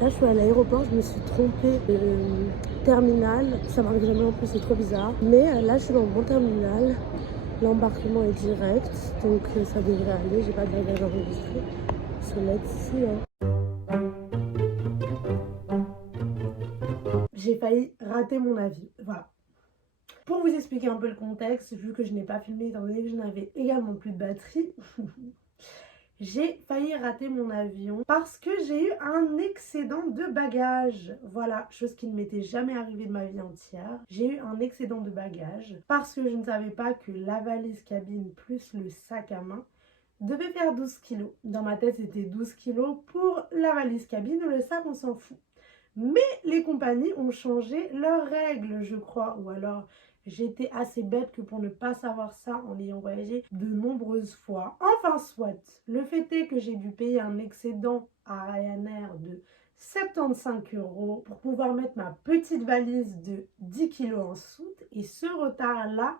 Là, je suis à l'aéroport, je me suis trompée de terminal. Ça m'arrive jamais en plus, c'est trop bizarre. Mais là, je suis dans mon terminal. L'embarquement est direct, donc ça devrait aller. J'ai pas de bagage enregistré. So let's see, hein. J'ai failli rater mon avion. Voilà. Pour vous expliquer un peu le contexte, vu que je n'ai pas filmé étant donné que je n'avais également plus de batterie, j'ai failli rater mon avion parce que j'ai eu un excédent de bagages. Voilà, chose qui ne m'était jamais arrivée de ma vie entière. J'ai eu un excédent de bagages parce que je ne savais pas que la valise cabine plus le sac à main devait faire 12 kilos. Dans ma tête, c'était 12 kilos pour la valise cabine, le sac, on s'en fout. Mais les compagnies ont changé leurs règles, je crois. Ou alors, j'étais assez bête que pour ne pas savoir ça en ayant voyagé de nombreuses fois. Enfin, soit. Le fait est que j'ai dû payer un excédent à Ryanair de 75 € pour pouvoir mettre ma petite valise de 10 kilos en soute. Et ce retard-là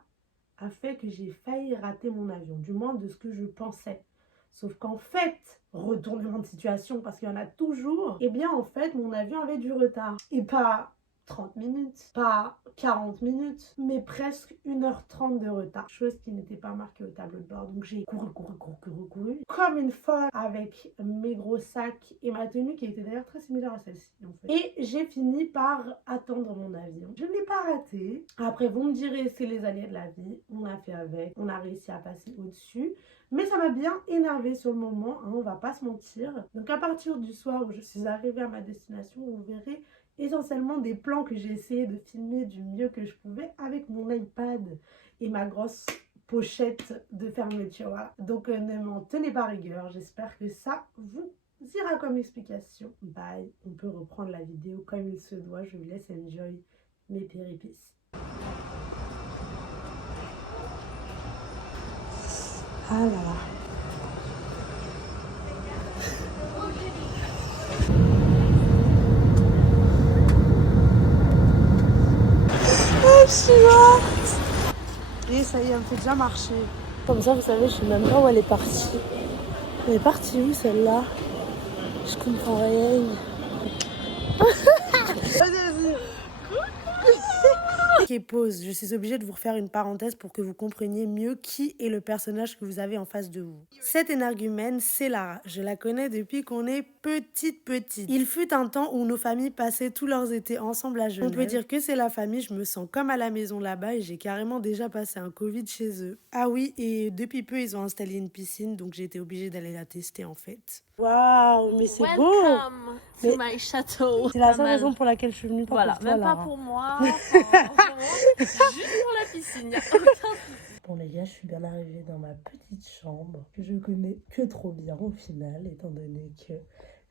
a fait que j'ai failli rater mon avion, du moins de ce que je pensais. Sauf qu'en fait, retournement de situation, parce qu'il y en a toujours, eh bien en fait, mon avion avait du retard. Et pas 30 minutes, pas 40 minutes, mais presque 1h30 de retard. Chose qui n'était pas marquée au tableau de bord. Donc j'ai couru, comme une folle avec mes gros sacs et ma tenue qui était d'ailleurs très similaire à celle-ci en fait. Et j'ai fini par attendre mon avion. Je ne l'ai pas raté. Après, vous me direz, c'est les aléas de la vie. On a fait avec, on a réussi à passer au-dessus. Mais ça m'a bien énervé sur le moment, hein, on va pas se mentir. Donc à partir du soir où je suis arrivée à ma destination, vous verrez essentiellement des plans que j'ai essayé de filmer du mieux que je pouvais avec mon iPad et ma grosse pochette de fermeture. Voilà. Donc ne m'en tenez pas rigueur, j'espère que ça vous ira comme explication. Bye, on peut reprendre la vidéo comme il se doit, je vous laisse enjoy mes péripéties. Ah là là. Je suis morte. Et ça y est, elle me fait déjà marcher. Comme ça, vous savez, je sais même pas où elle est partie. Elle est partie où celle-là? Je comprends rien. Vas-y. Ok, pause. Je suis obligée de vous refaire une parenthèse pour que vous compreniez mieux qui est le personnage que vous avez en face de vous. Cette énergumène, c'est Lara. Je la connais depuis qu'on est petite. Il fut un temps où nos familles passaient tous leurs étés ensemble à Genève. On peut dire que c'est la famille, je me sens comme à la maison là-bas et j'ai carrément déjà passé un Covid chez eux. Ah oui, et depuis peu, ils ont installé une piscine, donc j'ai été obligée d'aller la tester en fait. Waouh, mais c'est beau! Welcome to my château. C'est la seule raison pour laquelle je suis venue, pas Voilà, pour toi, même pas Lara. pour moi, vraiment, juste pour la piscine, y a aucun souci. Bon les gars, je suis bien arrivée dans ma petite chambre que je connais que trop bien au final, étant donné que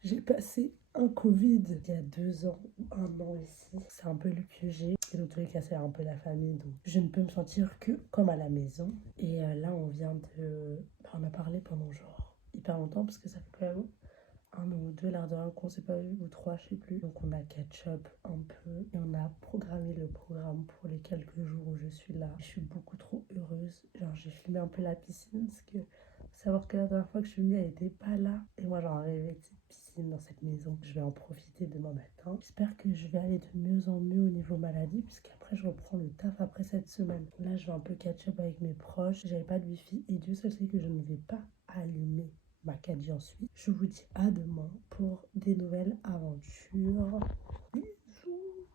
j'ai passé un Covid il y a 2 ans ou 1 an ici. C'est un peu le QG. Et dans tous les cas, c'est un peu la famille, donc je ne peux me sentir que comme à la maison. Et là, on vient de... on a parlé pendant genre hyper longtemps, parce que ça fait quand même 1 an ou 2 l'air de rien qu'on s'est pas vu, ou 3, je sais plus. Donc on a catch up un peu et on a programmé le programme pour les quelques jours où je suis là. Je suis beaucoup trop heureuse. Genre j'ai filmé un peu la piscine parce que faut savoir que la dernière fois que je suis venue, elle était pas là. Et moi j'en rêvais de cette piscine dans cette maison. Je vais en profiter demain matin. J'espère que je vais aller de mieux en mieux au niveau maladie, puisqu'après je reprends le taf après cette semaine. Là je vais un peu catch up avec mes proches. J'avais pas de wifi et Dieu seul sait que je ne vais pas allumer ma 4G ensuite. Je vous dis à demain pour des nouvelles aventures. Bisous.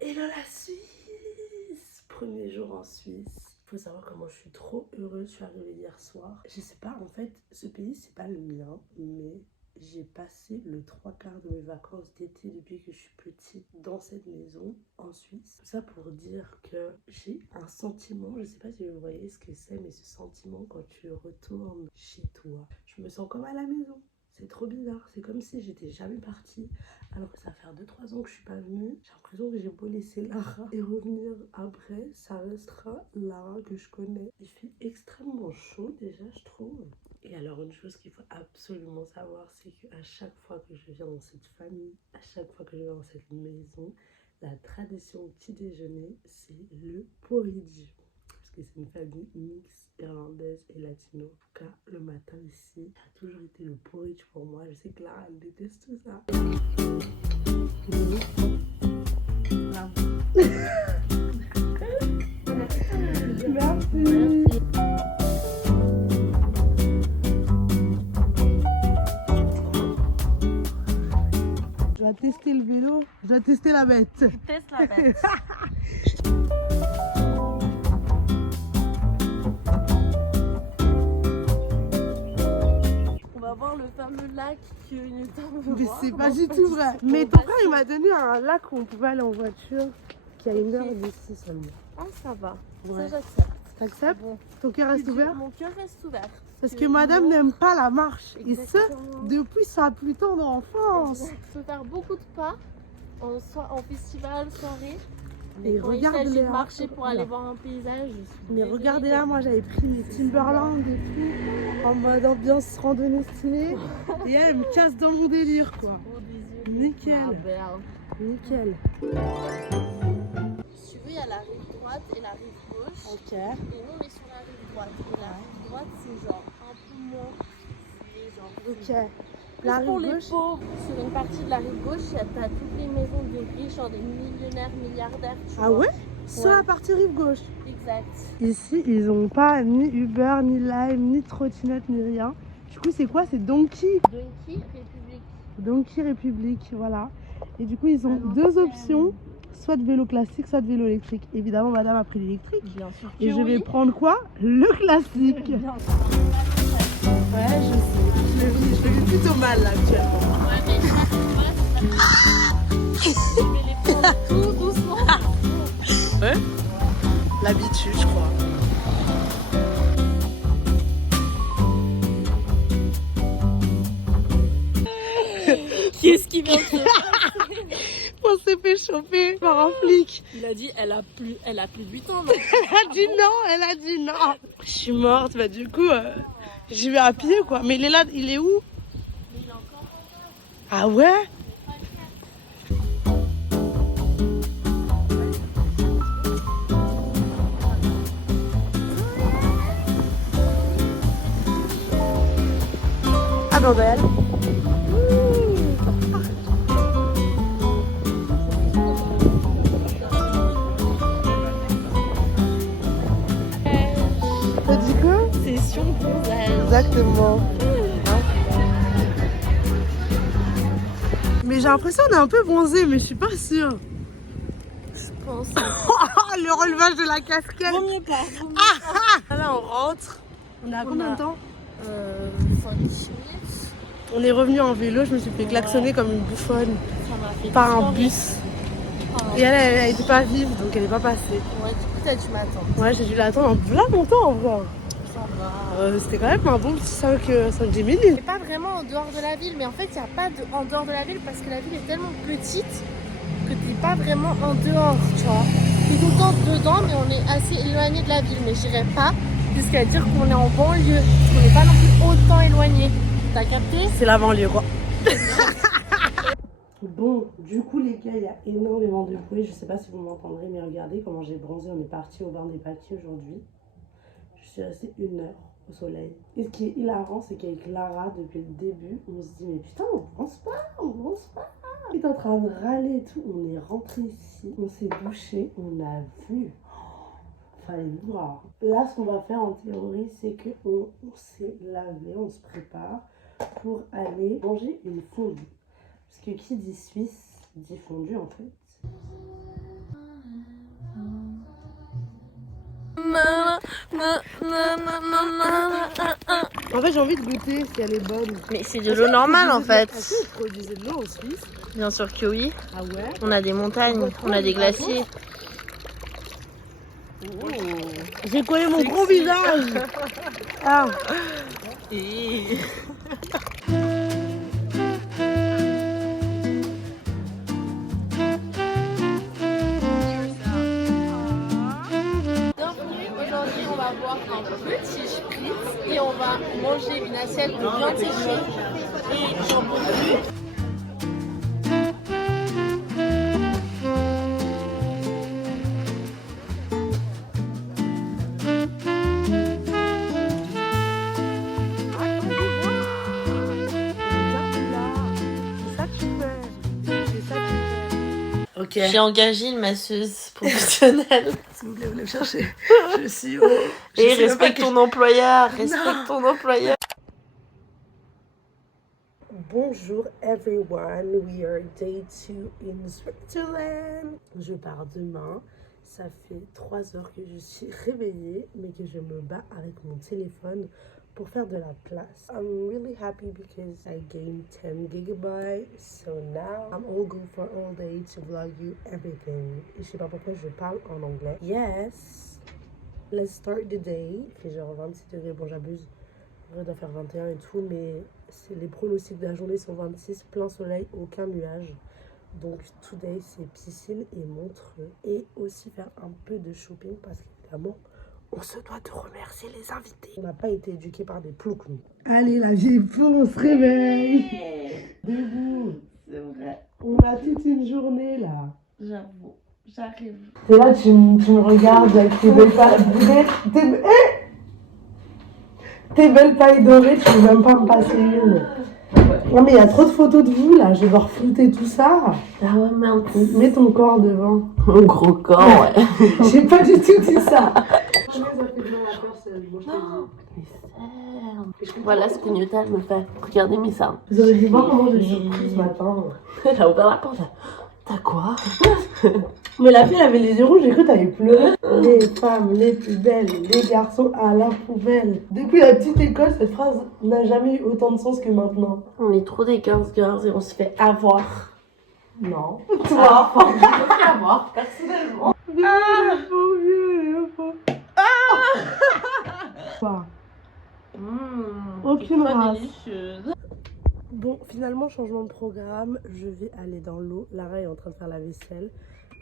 Hello la Suisse! Premier jour en Suisse. Il faut savoir comment je suis trop heureuse. Je suis arrivée hier soir. Je sais pas, en fait, ce pays c'est pas le mien, mais j'ai passé le 3/4 de mes vacances d'été depuis que je suis petite dans cette maison en Suisse. Tout ça pour dire que j'ai un sentiment, je sais pas si vous voyez ce que c'est, mais ce sentiment quand tu retournes chez toi, je me sens comme à la maison. C'est trop bizarre, c'est comme si j'étais jamais partie, alors que ça va faire 2-3 ans que je suis pas venue. J'ai l'impression que j'ai beau laisser Lara et revenir après, ça restera Lara que je connais. Il fait extrêmement chaud déjà, je trouve. Et alors une chose qu'il faut absolument savoir, c'est qu'à chaque fois que je viens dans cette famille, à chaque fois que je viens dans cette maison, la tradition au petit déjeuner, c'est le porridge. Parce Et c'est une famille mixte, irlandaise et latino. En tout cas, le matin ici a toujours été le porridge pour moi. Je sais que Clara, elle déteste tout ça. Merci. Je dois tester le vélo, je dois tester la bête. Teste la bête. On va voir le fameux lac que nous Mais c'est pas du tout vrai. Mais ton frère il m'a donné un lac où on pouvait aller en voiture qui a une heure d'ici seulement. Ah, ça va. Ouais. Ça, j'accepte. T'acceptes? Bon. Ton cœur reste ouvert? Mon cœur reste ouvert. Parce que madame n'aime pas la marche. Et ça, Exactement. depuis sa plus tendre enfance. Exact. Faut faire beaucoup de pas en festival, soirée. Et Mais quand il regardez s'agit de là. marcher pour aller voir un paysage, je suis Mais désolée. regardez là, moi j'avais pris mes Timberland et tout, en mode ambiance randonnée stylée. Et elle me casse dans mon délire quoi. Oh, des yeux. Nickel. Ah, belle. Nickel. Si tu veux, il y a la rive droite et la rive gauche. Ok. Et nous, on est sur la rive droite. Et la rive droite, c'est genre un peu moins. C'est genre. Ok. Plus La pour rive les gauche. pauvres. Sur une partie de la rive gauche, t'as toutes les maisons de riches, genre des millionnaires, milliardaires. Tu Ah vois. ouais? Sur la partie rive gauche. Exact. Ici, ils n'ont pas ni Uber, ni Lime, ni trottinette, ni rien. Du coup, c'est quoi? C'est Donkey. Donkey République. Donkey République, voilà. Et du coup, ils ont deux options. Soit de vélo classique, soit de vélo électrique. Évidemment, madame a pris l'électrique. Bien sûr. Et je vais prendre quoi? Le classique. Bien. Ouais, je sais. Je le vis plutôt mal là actuellement. Ouais, mais je vais les prendre tout doucement. Ouais. L'habitude, je crois. Qui est-ce qui vient de se... On s'est fait choper par un flic. Il a dit elle a plus de 8 ans. Non, Elle a dit non. Je suis morte, bah du coup, j'y vais à pied quoi. Mais il est là, il est où? mais il est encore. Ah ouais? Ah ben belle. T'as dit quoi? Session bronzage. Exactement. Mais j'ai l'impression qu'on est un peu bronzé, mais je suis pas sûre. Je pense. Le relevage de la casquette. Vaut mieux pas. Là, on rentre. On a combien de temps? 5 minutes. On est revenu en vélo, je me suis fait klaxonner comme une bouffonne Ça m'a fait par un peur. bus. Ah, Et elle était pas vive, donc elle est pas passée. ouais, du coup, t'as dû m'attendre. Ouais, j'ai dû l'attendre là longtemps en vrai. Ça va. C'était quand même un bon petit 5-10 minutes. C'est pas vraiment en dehors de la ville, mais en fait, il n'y a pas de en dehors de la ville parce que la ville est tellement petite que t'es pas vraiment en dehors, tu vois. T'es tout le temps dedans, mais on est assez éloigné de la ville. Mais j'irais pas jusqu'à dire qu'on est en banlieue, parce qu'on n'est pas non plus autant éloigné. T'as capté? C'est la banlieue quoi. Bon, du coup les gars, il y a énormément de bruit. Je sais pas si vous m'entendrez, mais regardez comment j'ai bronzé. On est parti au bain des paquets aujourd'hui. Je suis restée 1 heure au soleil. Et ce qui est hilarant, c'est qu'avec Lara, depuis le début, on se dit mais putain, on bronze pas. On est en train de râler et tout. On est rentré ici, on s'est douché, on a vu. Fallait voir. Là, ce qu'on va faire en théorie, c'est qu'on s'est lavé, on se prépare pour aller manger une fondue. Parce que qui dit Suisse, dit fondue en fait. En fait, j'ai envie de goûter si elle est bonne. Mais c'est de l'eau normale en fait. Est-ce que vous produisez de l'eau en Suisse? Bien sûr que oui. Ah ouais? On a des montagnes, on a des glaciers. J'ai collé mon gros visage. Ah. Bienvenue, aujourd'hui on va boire un petit spritz et on va manger une assiette de viande séchée et jambon cru. Ok. J'ai engagé une masseuse professionnelle. S'il vous plaît, venez me chercher. Je suis Et respecte ton employeur. Respecte ton employeur. Bonjour everyone, we are day 2 in Switzerland. Je pars demain. Ça fait 3 heures que je suis réveillée, mais que je me bats avec mon téléphone pour faire de la place. I'm really happy because I gained 10 gigabytes. So now I'm all good for all day to vlog you everything. Et je sais pas pourquoi je parle en anglais. Yes, let's start the day. Il fait genre 26 degrés, bon j'abuse. On doit faire 21 et tout, mais les pronostics de la journée sont 26, plein soleil, aucun nuage. Donc today c'est piscine et Montreux. Et aussi faire un peu de shopping parce qu'évidemment on se doit de remercier les invités. On n'a pas été éduqués par des ploucs nous. Allez la vie on se réveille. Debout. C'est vrai. On a toute une journée là. J'avoue. J'arrive. T'es là, tu me regardes avec tes belles pailles. Tes belles pailles dorées, tu veux même pas me passer une. Non mais il y a trop de photos de vous là, je vais devoir flouter tout ça. Ah ouais, merde. Mets ton corps devant. Mon gros corps, ouais. J'ai pas du tout dit ça. Voilà ce que Newton me fait. Regardez mes seins. Vous aurez dû voir comment j'ai surpris ce matin. Elle a ouvert la porte. T'as quoi? Mais la fille elle avait les yeux rouges, j'ai cru que t'avais pleuré. Les femmes les plus belles, les garçons à la poubelle. Depuis la petite école, cette phrase n'a jamais eu autant de sens que maintenant. On est trop des 15 girls et on se fait avoir. Non. Toi, on se fait avoir, personnellement. Quoi? Aucune race. Délicieuse. Bon, finalement, changement de programme. Je vais aller dans l'eau. Lara est en train de faire la vaisselle.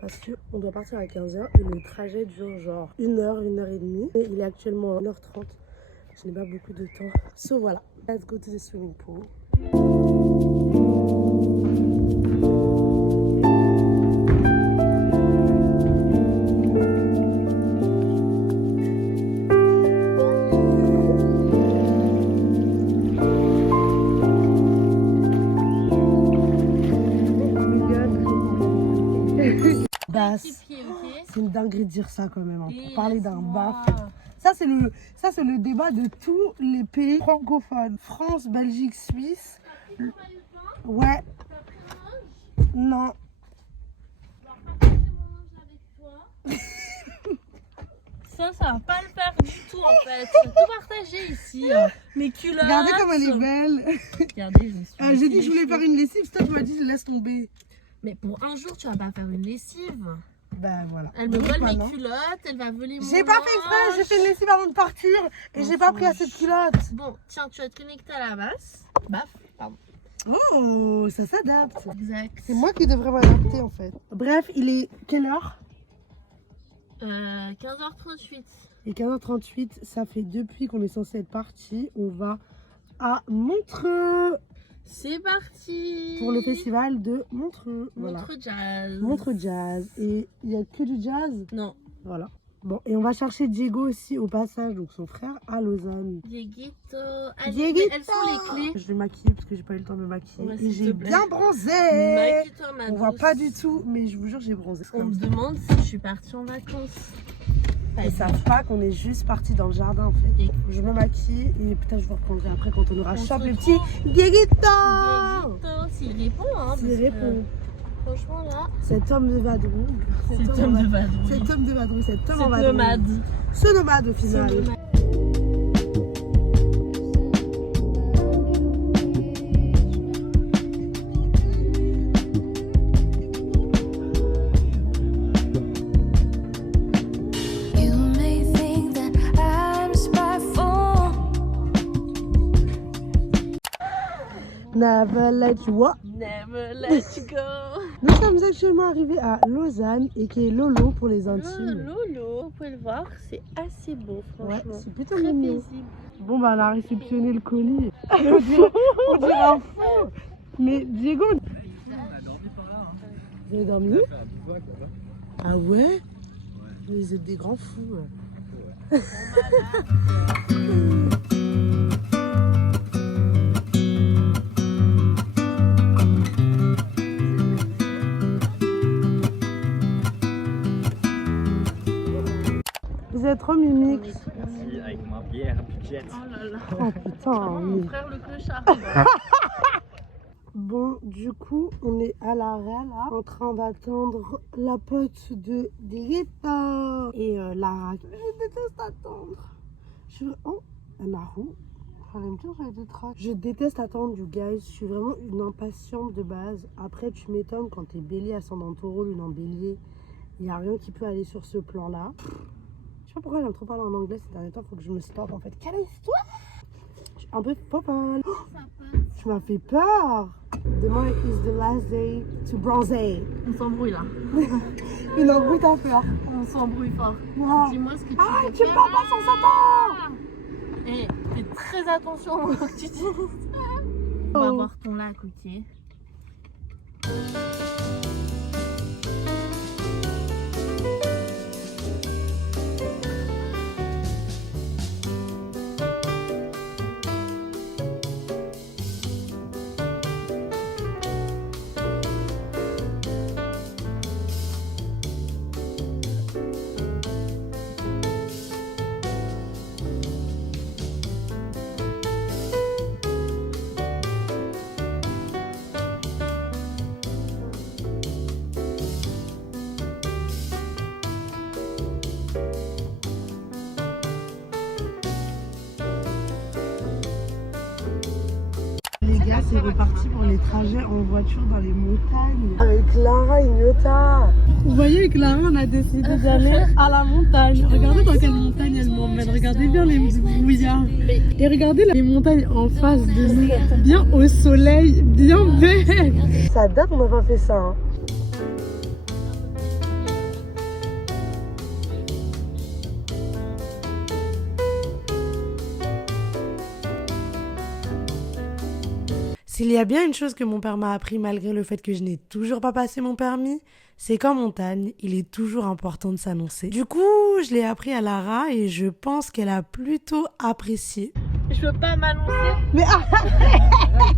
Parce qu'on doit partir à 15h et le trajet dure genre 1h, 1h30. Et il est actuellement 1h30. Je n'ai pas beaucoup de temps. So voilà, let's go to the swimming pool. C'est une dinguerie de dire ça quand même, hein, pour parler d'un baf. Ça c'est le débat de tous les pays francophones. France, Belgique, Suisse. Ouais. Non. Ça va pas le faire du tout en fait. Tout partager ici. Mes culottes. Regardez comme elle est belle. Regardez, je me suis j'ai dit que je voulais faire une lessive, toi tu m'as dit laisse tomber. Mais pour un jour, tu vas pas faire une lessive. Ben voilà. Elle me vole mes culottes, elle va voler mon J'ai pas fait exprès, j'ai fait une lessive avant de partir et j'ai pas pris assez de culottes. Bon, tiens, tu vas te connecter à la base. Baf, pardon. Oh, ça s'adapte. Exact. C'est moi qui devrais m'adapter en fait. Bref, il est quelle heure? 15h38. Et 15h38, ça fait depuis qu'on est censé être parti. On va à Montreux. C'est parti pour le festival de Montreux. Voilà. Montreux Jazz. Montreux Jazz. Et il y a que du jazz? Non. Voilà. Bon, et on va chercher Diego aussi au passage, donc son frère à Lausanne. Dieguito. Dieguito. Elles sont les clés. Je vais maquiller parce que j'ai pas eu le temps de me maquiller. Ouais, et j'ai bien bronzé. Maquille-toi, ma On voit douce. pas du tout, mais je vous jure, j'ai bronzé. On me demande si je suis partie en vacances. Ils savent pas qu'on est juste parti dans le jardin en fait. Et je me maquille et peut-être je vous reprendrai après quand on aura chopé le se petit Dieguito. Dieguito, s'il répond, hein. S'il répond. Franchement là. Cet homme de vadrouille. Cet homme de vadrouille. Cet homme de vadrouille. Cet homme en vadrouille. Nomade. Ce nomade au final. Never let you walk. Never let you go. Nous sommes actuellement arrivés à Lausanne et qui est Lolo pour les intimes. Lolo, vous pouvez le voir, c'est assez beau franchement. Ouais, c'est plutôt très mignon. paisible. Bon bah on a réceptionné le colis. on dirait un fou. Mais Diego... Vous avez dormi? Ah ouais? Vous êtes des grands fous. trop mimique. Merci, avec ma bière budget. Oh là là. Oh putain, Mon oui. frère le clochard. Bon, du coup, on est à l'arrêt là, en train d'attendre la pote de Dieta et Lara. Je déteste attendre. Oh, Naru. J'allais me dire, j'avais des traces. Je déteste attendre, you guys. Je suis vraiment une impatiente de base. Après, tu m'étonnes quand t'es bélier, ascendant taureau, lune en bélier. Il n'y a rien qui peut aller sur ce plan-là. Je sais pas pourquoi j'aime trop parler en anglais ces derniers temps. Faut que je me stoppe en fait. Quelle histoire! Je suis un peu folle. Tu m'as fait peur. Demain is the last day to bronzer. On s'embrouille là. Une embrouille ta peur. On s'embrouille fort. Wow. Dis-moi ce que tu Ah, veux tu me faire. parles pas sans s'entendre. Eh, fais très attention au mot que tu dis. On va voir ton lac, ok. Les gars, c'est reparti pour les trajets en voiture dans les montagnes. Avec Lara et Nyota. Vous voyez, avec Lara, on a décidé d'aller à la montagne. Regardez dans quelle montagne elle m'emmène. Regardez bien les brouillards. Et regardez là, les montagnes en face de nous. Bien au soleil, bien vert. Ça date, on n'a pas fait ça. Hein. S'il y a bien une chose que mon père m'a appris malgré le fait que je n'ai toujours pas passé mon permis, c'est qu'en montagne, il est toujours important de s'annoncer. Du coup, je l'ai appris à Lara et je pense qu'elle a plutôt apprécié. Je veux pas m'annoncer. Mais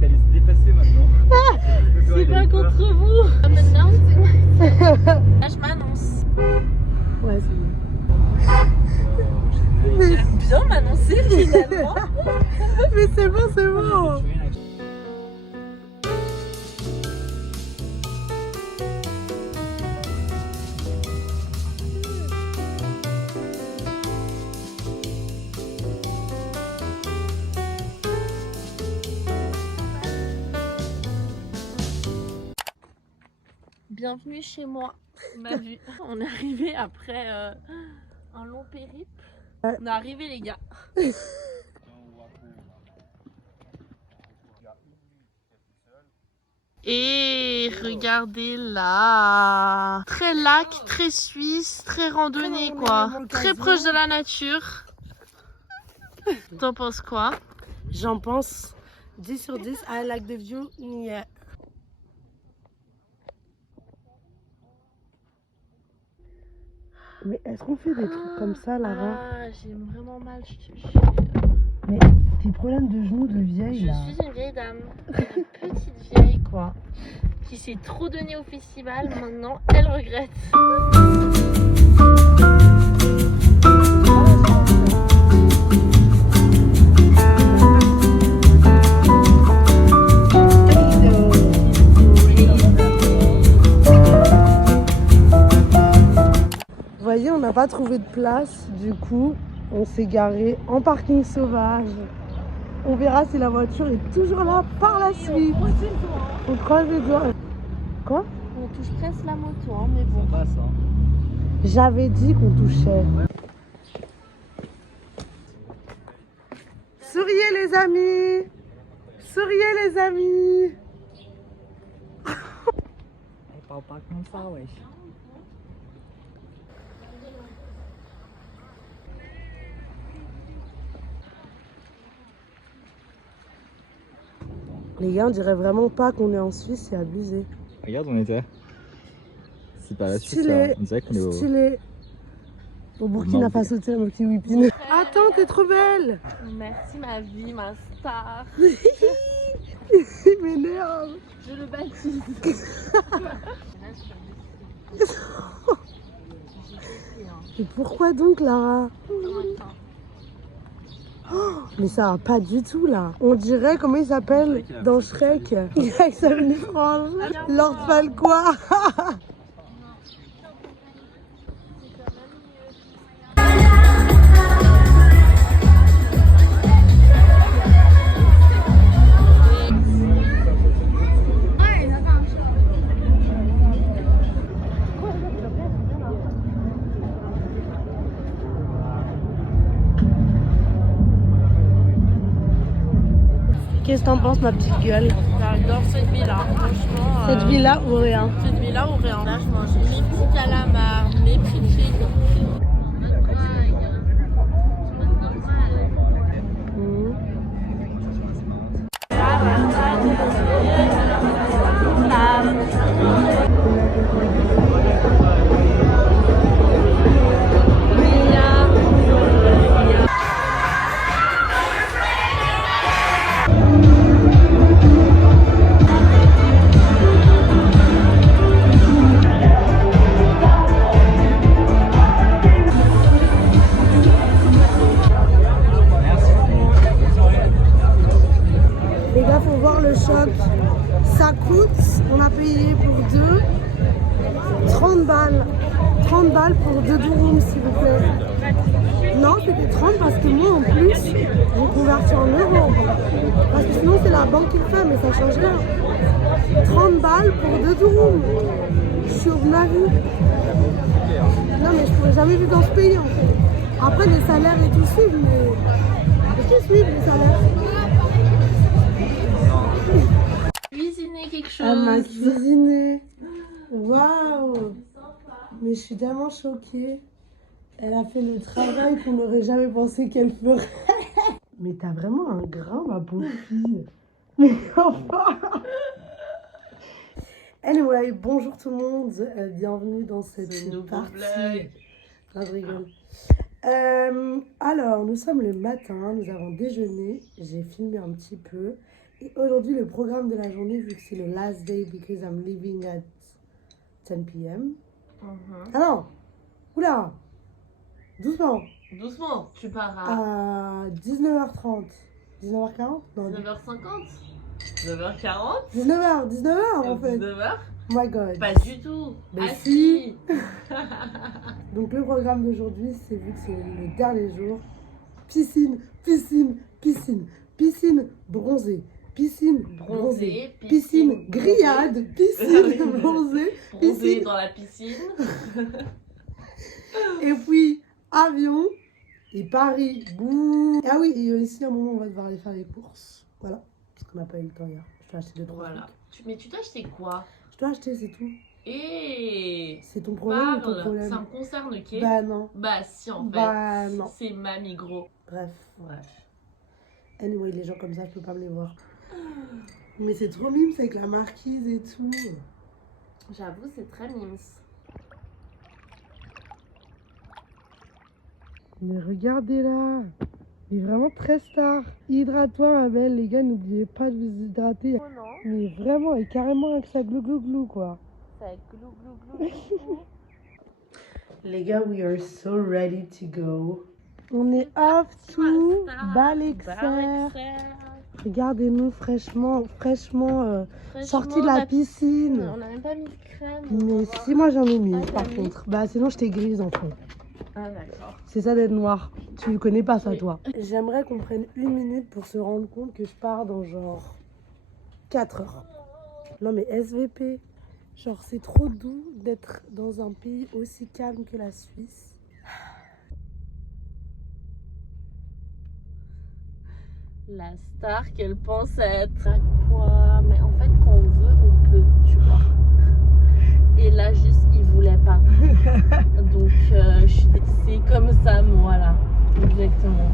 Elle est dépassée maintenant. C'est pas contre vous. Maintenant, là, je m'annonce. ouais, c'est bon. J'aime bien m'annoncer finalement. Mais c'est bon, c'est bon. Bienvenue chez moi. Ma vue. On est arrivé après un long périple. On est arrivé les gars. Et regardez là. Très lac, très suisse, très randonnée quoi. Très proche de la nature. T'en penses quoi? J'en pense 10 sur 10. I like the view. Yeah. Mais est-ce qu'on fait des trucs comme ça, Lara? Ah, j'ai vraiment mal. Mais tes problèmes de genoux de vieille, Je là. suis une vieille dame, une petite vieille quoi, qui s'est trop donnée au festival, maintenant elle regrette. Vous voyez, on n'a pas trouvé de place, du coup, on s'est garé en parking sauvage. On verra si la voiture est toujours là par la suite. On croise les doigts. Quoi? On touche presque la moto, hein, mais bon. Ça passe, hein. J'avais dit qu'on touchait. Souriez les amis! Souriez les amis! Elle parle pas comme ça, wesh. Les gars, on dirait vraiment pas qu'on est en Suisse, c'est abusé. Regarde, on était. C'est pas la Suisse, Stylé, là. On dirait qu'on est au. stylé. Au Burkina Mauvais. Faso, tu sais, mon petit whipping. Attends, t'es trop belle! Merci ma vie, ma star. Il m'énerve. Je le baptise. Et pourquoi donc, Lara? Mais ça va pas du tout là. On dirait, comment il s'appelle dans Shrek? Il a avec sa mini frange. Lord Falcois. Qu'est-ce que t'en penses, ma petite gueule? J'adore cette villa, franchement. Cette villa ou rien? Cette villa ou rien. Là, je mange mes petits calamars, mes petites filles. Les gars, faut voir le choc. Ça coûte, on a payé pour deux 30 balles. 30 balles pour 2 dirhams, s'il vous plaît. Non, c'était 30 parce que moi, en plus, j'ai converti en euros. Parce que sinon, c'est la banque qui le fait, mais ça change rien. 30 balles pour 2 dirhams. Je suis au Navi. Non, mais je pourrais jamais vivre dans ce pays, en fait. Après, les salaires et tout suivent, mais est-ce qu'ils suivent les salaires? Cuisiner quelque chose. Elle m'a cuisiné. Waouh! Mais je suis tellement choquée. Elle a fait le travail qu'on n'aurait jamais pensé qu'elle ferait. Mais t'as vraiment un grain, ma pauvre fille. Mais enfin! Anyway, bonjour tout le monde. Bienvenue dans cette partie. Ah, je rigole. Alors, nous sommes le matin, nous avons déjeuné. J'ai filmé un petit peu. Et aujourd'hui, le programme de la journée, vu que c'est le last day because I'm leaving at 10 p.m. Ah non! Oula! Doucement! Doucement, tu pars à 19h30. 19h40? Non, 9h50 9h40 19h en fait. 19h Oh my god. Pas du tout. Mais si. Donc le programme d'aujourd'hui, c'est vu que c'est le dernier jour. Piscine, piscine, piscine, piscine bronzée. Piscine bronzée, piscine grillade, piscine bronzée, Bronzée dans la piscine. Et puis avion et Paris. Bouh. Ah oui, et ici à un moment on va devoir aller faire les courses. Voilà, parce qu'on n'a pas eu le temps hier. Je dois acheter 2-3 Voilà. trucs. Mais tu dois acheter quoi? Je dois acheter, c'est tout. Et C'est ton problème ou ton parle, problème? ça me concerne, ok? Bah non. Bah si, en fait. Bah non. C'est mamie gros. Bref. Ouais. Anyway, les gens comme ça, je peux pas me les voir. Mais c'est trop mime, c'est avec la marquise et tout. J'avoue, c'est très mimes. Mais regardez là. Il est vraiment très star. Hydrate-toi, ma belle. Les gars, n'oubliez pas de vous hydrater. Oh non. Mais vraiment, et carrément avec ça glou glou glou, quoi. Ça glou glou glou. Les gars, we are so ready to go. On est off to Balexer. Regardez-nous fraîchement sortis de la piscine. On n'a même pas mis de crème. Mais si, moi j'en ai mis Ah, par t'as mis contre. Bah sinon je t'ai grise en fait. Ah d'accord. C'est ça d'être noir. Tu ne connais pas ça Oui. toi. J'aimerais qu'on prenne 1 minute pour se rendre compte que je pars dans genre 4 heures. Non mais SVP. Genre c'est trop doux d'être dans un pays aussi calme que la Suisse. La star qu'elle pense être. À quoi? Mais en fait, quand on veut, on peut, tu vois. Et là, juste, il voulait pas. Donc, c'est comme ça, voilà. Exactement.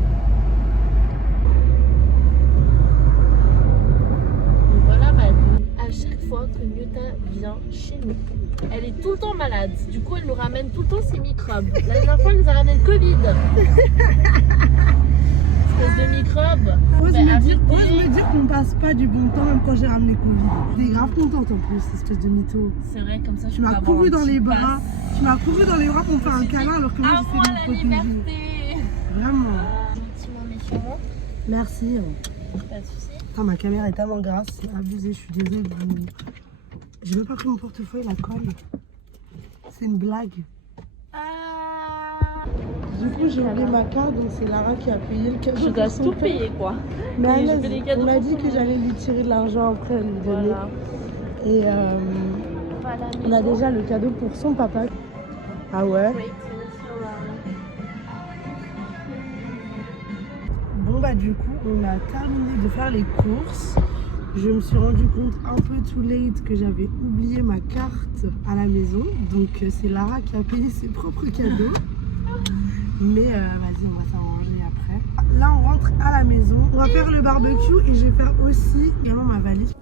Et voilà ma vie. À chaque fois que Nyota vient chez nous, elle est tout le temps malade. Du coup, elle nous ramène tout le temps ses microbes. La dernière fois, elle nous a ramené le Covid. Espèce de microbes. Ose me dire qu'on passe pas du bon temps même quand j'ai ramené Covid. T'es grave contente en plus, espèce de mytho. C'est vrai, comme ça, Tu m'as couru dans les bras. Tu m'as couru dans les bras pour me faire un câlin alors que moi j'essaie de me protéger. Liberté. Vraiment. Gentiment mais sûrement. Merci. Pas de soucis. Putain, ma caméra est tellement grasse, c'est abusé, je suis désolée. J'ai même pas pris mon portefeuille, la colle. C'est une blague. Du coup, j'ai oublié ma carte, donc c'est Lara qui a payé le cadeau. Je dois pour son tout père. payer quoi. Mais Et je Agnès, fais les cadeaux on a pour dit tout que le monde. j'allais lui tirer de l'argent après, lui donner. Voilà. Et On va à la on a maison. déjà le cadeau pour son papa. Ah ouais? Oui, c'est sur Bon bah du coup, on a terminé de faire les courses. Je me suis rendu compte un peu too late que j'avais oublié ma carte à la maison. Donc c'est Lara qui a payé ses propres cadeaux. Mais vas-y, on va s'arranger après. Là, on rentre à la maison. On va faire le barbecue et je vais faire aussi également ma valise.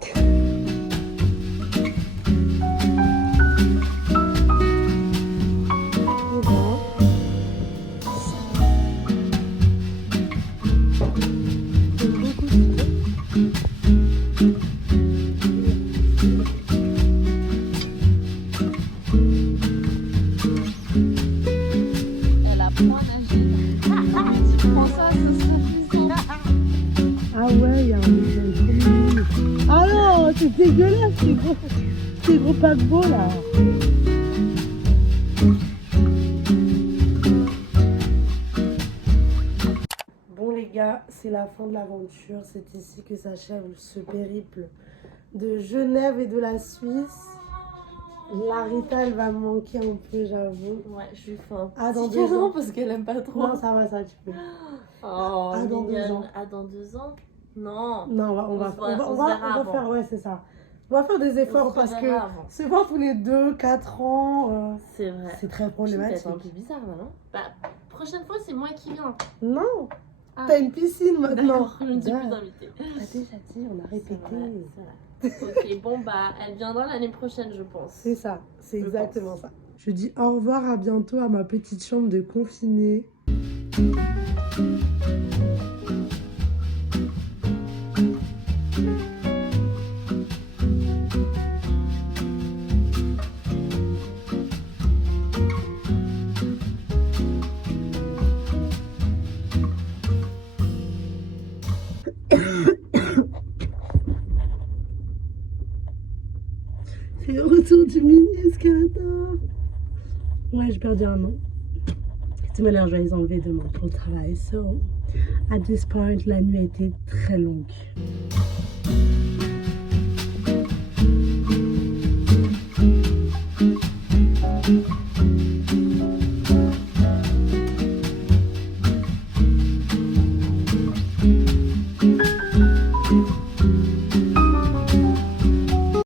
Elle apprend à nager. Tu prends ça, c'est suffisant. Ah ouais, il y a un deuxième trop mignon. Ah non, c'est dégueulasse, ces gros paquebots là. Bon les gars, c'est la fin de l'aventure. C'est ici que s'achève ce périple de Genève et de la Suisse. La Rita, elle va me manquer un peu, j'avoue. Ouais, je suis faim. Ah, dans C'est 2 ans. parce qu'elle aime pas trop. Non, ça va, tu peux. Oh, Ah, dans 2 mignonne. ans. Ah, dans 2 ans. Non. Non, On se verra on va avant. faire, ouais, c'est ça. On va faire des efforts On se parce que reverra avant. se voir tous les 2-4 ans, C'est vrai. c'est très C'est problématique. un peu bizarre là, non? Bah, prochaine fois, c'est moi qui viens. Non, Ah. t'as une piscine maintenant. D'accord, je ne suis plus Dad. invitée. T'as déjà dit, on a C'est répété. vrai, c'est vrai. Ok, bon, bah, elle viendra l'année prochaine, je pense. C'est ça, c'est Je exactement pense. ça. Je dis au revoir, à bientôt à ma petite chambre de confinée. C'est le retour du mini escalator. Ouais, j'ai perdu un an. De toute manière, je vais les enlever demain pour le travail. So, at this point, la nuit a été très longue.